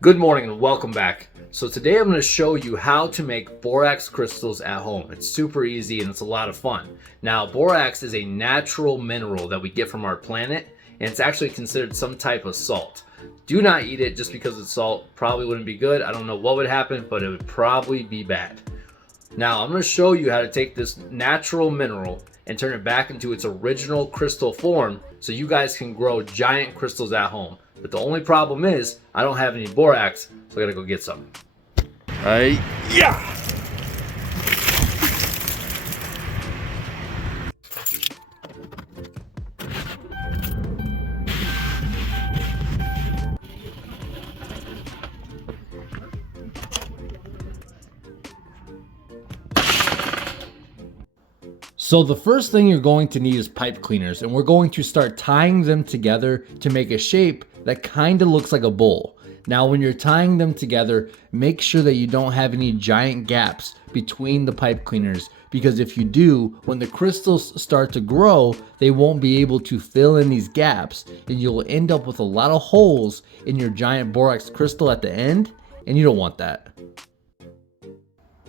Good morning and welcome back. So today I'm going to show you how to make borax crystals at home. It's super easy and it's a lot of fun. Now, borax is a natural mineral that we get from our planet, and it's actually considered some type of salt. Do not eat it just because it's salt. Probably wouldn't be good. I don't know what would happen, but it would probably be bad. Now I'm going to show you how to take this natural mineral and turn it back into its original crystal form so you guys can grow giant crystals at home. But the only problem is I don't have any borax, so I gotta go get some. Yeah! So the first thing you're going to need is pipe cleaners, and we're going to start tying them together to make a shape that kind of looks like a bowl. Now when you're tying them together, make sure that you don't have any giant gaps between the pipe cleaners, because if you do, when the crystals start to grow, they won't be able to fill in these gaps, and you'll end up with a lot of holes in your giant borax crystal at the end, and you don't want that.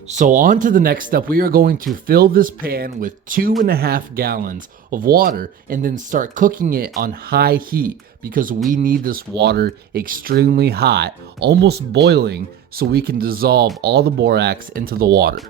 So on to the next step, we are going to fill this pan with 2.5 gallons of water and then start cooking it on high heat, because we need this water extremely hot, almost boiling, so we can dissolve all the borax into the water.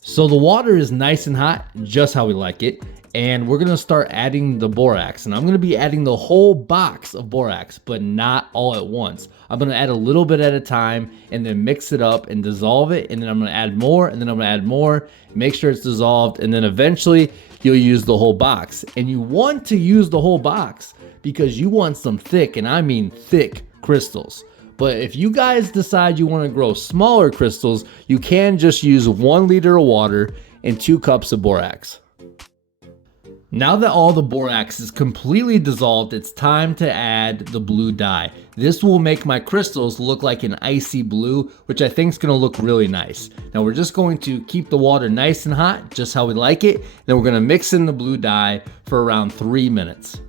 So the water is nice and hot, just how we like it, and we're gonna start adding the borax, and I'm gonna be adding the whole box of borax, but not all at once. I'm gonna add a little bit at a time and then mix it up and dissolve it, and then I'm gonna add more, and then I'm gonna add more, make sure it's dissolved, and then eventually you'll use the whole box. And you want to use the whole box because you want some thick, and I mean thick, crystals. But if you guys decide you want to grow smaller crystals, you can just use 1 liter of water and 2 cups of borax. Now that all the borax is completely dissolved, it's time to add the blue dye. This will make my crystals look like an icy blue, which I think is going to look really nice. Now we're just going to keep the water nice and hot, just how we like it. Then we're going to mix in the blue dye for around 3 minutes.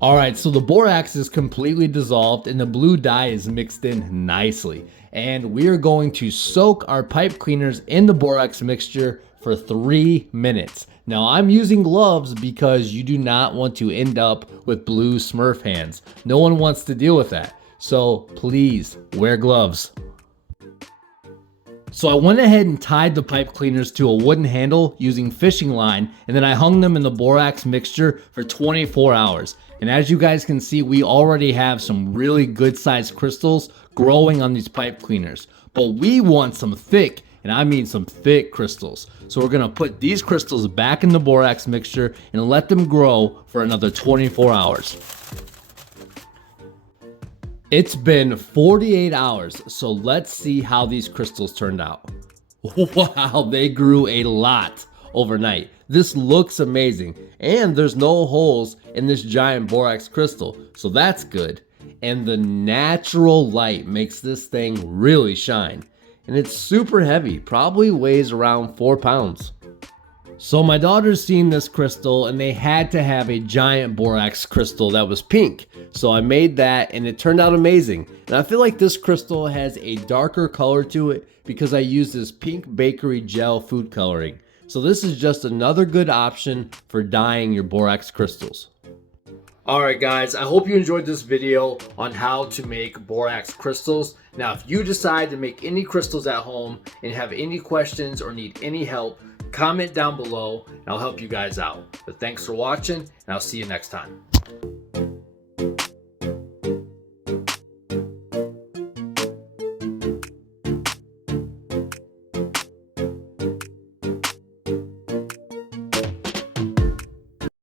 Alright, so the borax is completely dissolved and the blue dye is mixed in nicely. And we are going to soak our pipe cleaners in the borax mixture for 3 minutes. Now I'm using gloves because you do not want to end up with blue Smurf hands. No one wants to deal with that. So please wear gloves. So I went ahead and tied the pipe cleaners to a wooden handle using fishing line, and then I hung them in the borax mixture for 24 hours. And as you guys can see, we already have some really good sized crystals growing on these pipe cleaners. But we want some thick, and I mean some thick crystals. So we're gonna put these crystals back in the borax mixture and let them grow for another 24 hours. It's been 48 hours, so let's see how these crystals turned out. Wow, they grew a lot overnight. This looks amazing, and there's no holes in this giant borax crystal, so that's good. And the natural light makes this thing really shine. And it's super heavy, probably weighs around 4 pounds. So my daughter's seen this crystal and they had to have a giant borax crystal that was pink. So I made that and it turned out amazing. And I feel like this crystal has a darker color to it because I used this pink bakery gel food coloring. So this is just another good option for dyeing your borax crystals. Alright guys, I hope you enjoyed this video on how to make borax crystals. Now if you decide to make any crystals at home and have any questions or need any help, comment down below and I'll help you guys out. But thanks for watching and I'll see you next time.